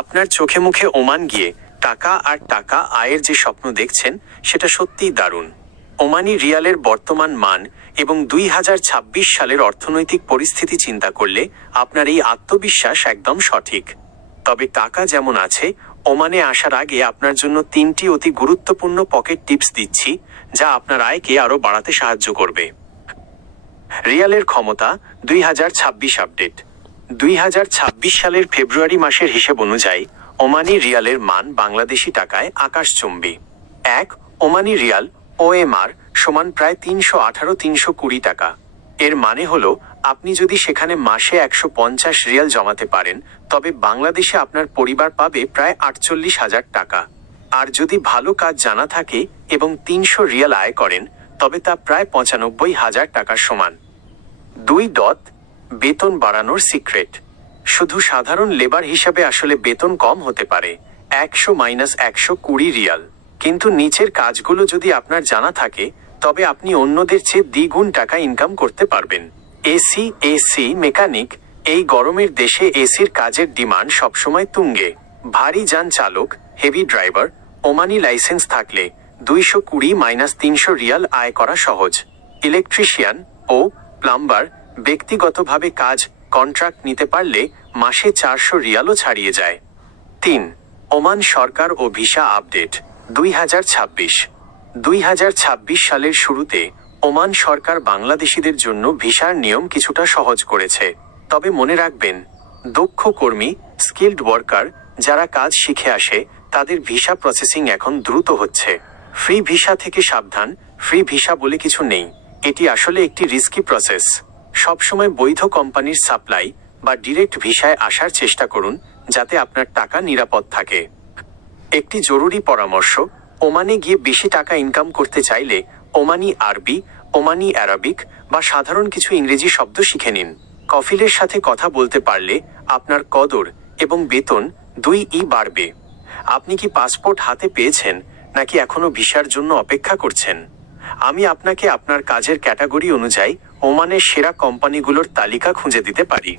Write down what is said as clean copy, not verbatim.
আপনার চোখে মুখে ওমান গিয়ে টাকা আর টাকা আয়ের যে স্বপ্ন দেখছেন সেটা সত্যিই দারুণ। ওমানি রিয়ালের বর্তমান মান এবং 2026 সালের অর্থনৈতিক পরিস্থিতি চিন্তা করলে আপনার এই আত্মবিশ্বাস একদম সঠিক। তবে টাকা যেমন আছে, ওমানে আসার আগে আপনার জন্য 3টি অতি গুরুত্বপূর্ণ পকেট টিপস দিচ্ছি, যা আপনার আয়কে আরও বাড়াতে সাহায্য করবে। রিয়ালের ক্ষমতা 2026 আপডেট। 2026 সালের ফেব্রুয়ারি মাসের হিসেব অনুযায়ী ওমানি রিয়ালের মান বাংলাদেশি টাকায় আকাশচুম্বী। এক ওমানি রিয়াল OMR সমান প্রায় 318-320 টাকা। এর মানে হলো, আপনি যদি সেখানে মাসে 150 রিয়াল জমাতে পারেন, তবে বাংলাদেশে আপনার পরিবার পাবে প্রায় 48,000 টাকা। আর যদি ভালো কাজ জানা থাকে এবং 300 রিয়াল আয় করেন, তবে তা প্রায় 95,000 টাকার সমান। 2. বেতন বাড়ানোর সিক্রেট। শুধু সাধারণ লেবার হিসাবে আসলে বেতন কম হতে পারে 100-120 রিয়াল, কিন্তু নিচের কাজগুলো যদি আপনার জানা থাকে, তবে আপনি অন্যদের চেয়ে দ্বিগুণ টাকা ইনকাম করতে পারবেন। AC mechanic. এই গরমের দেশে এসির কাজের ডিমান্ড সবসময় তুঙ্গে। ভারী যান চালক, হেভি ড্রাইভার, ওমানি লাইসেন্স থাকলে 220-300 রিয়াল আয় করা সহজ। ইলেকট্রিশিয়ান ও প্লাম্বার ব্যক্তিগতভাবে কাজ কন্ট্রাক্ট নিতে পারলে মাসে 400 রিয়ালও ছাড়িয়ে যায়। 3. ওমান সরকার ও ভিসা আপডেট। 2026 সালের শুরুতে ওমান সরকার বাংলাদেশিদের জন্য ভিসার নিয়ম কিছুটা সহজ করেছে। তবে মনে রাখবেন, দক্ষ কর্মী স্কিলড ওয়ার্কার যারা কাজ শিখে আসে, তাদের ভিসা প্রসেসিং এখন দ্রুত হচ্ছে। ফ্রি ভিসা থেকে সাবধান। ফ্রি ভিসা বলে কিছু নেই, এটি আসলে একটি রিস্কি প্রসেস। সবসময় বৈধ কোম্পানির সাপ্লাই বা ডিরেক্ট ভিসায় আসার চেষ্টা করুন, যাতে আপনার টাকা নিরাপদ থাকে। একটি জরুরি পরামর্শ, ওমানে গিয়ে বেশি টাকা ইনকাম করতে চাইলে ওমানি আরবি, ওমানি অ্যারাবিক বা সাধারণ কিছু ইংরেজি শব্দ শিখে নিন। কফিলের সাথে কথা বলতে পারলে আপনার কদর এবং বেতন 2ই বাড়বে। আপনি কি পাসপোর্ট হাতে পেয়েছেন, নাকি এখনো ভিসার জন্য অপেক্ষা করছেন? আমি আপনাকে আপনার কাজের ক্যাটাগরি অনুযায়ী ওমানের সেরা কোম্পানিগুলোর তালিকা খুঁজে দিতে পারি।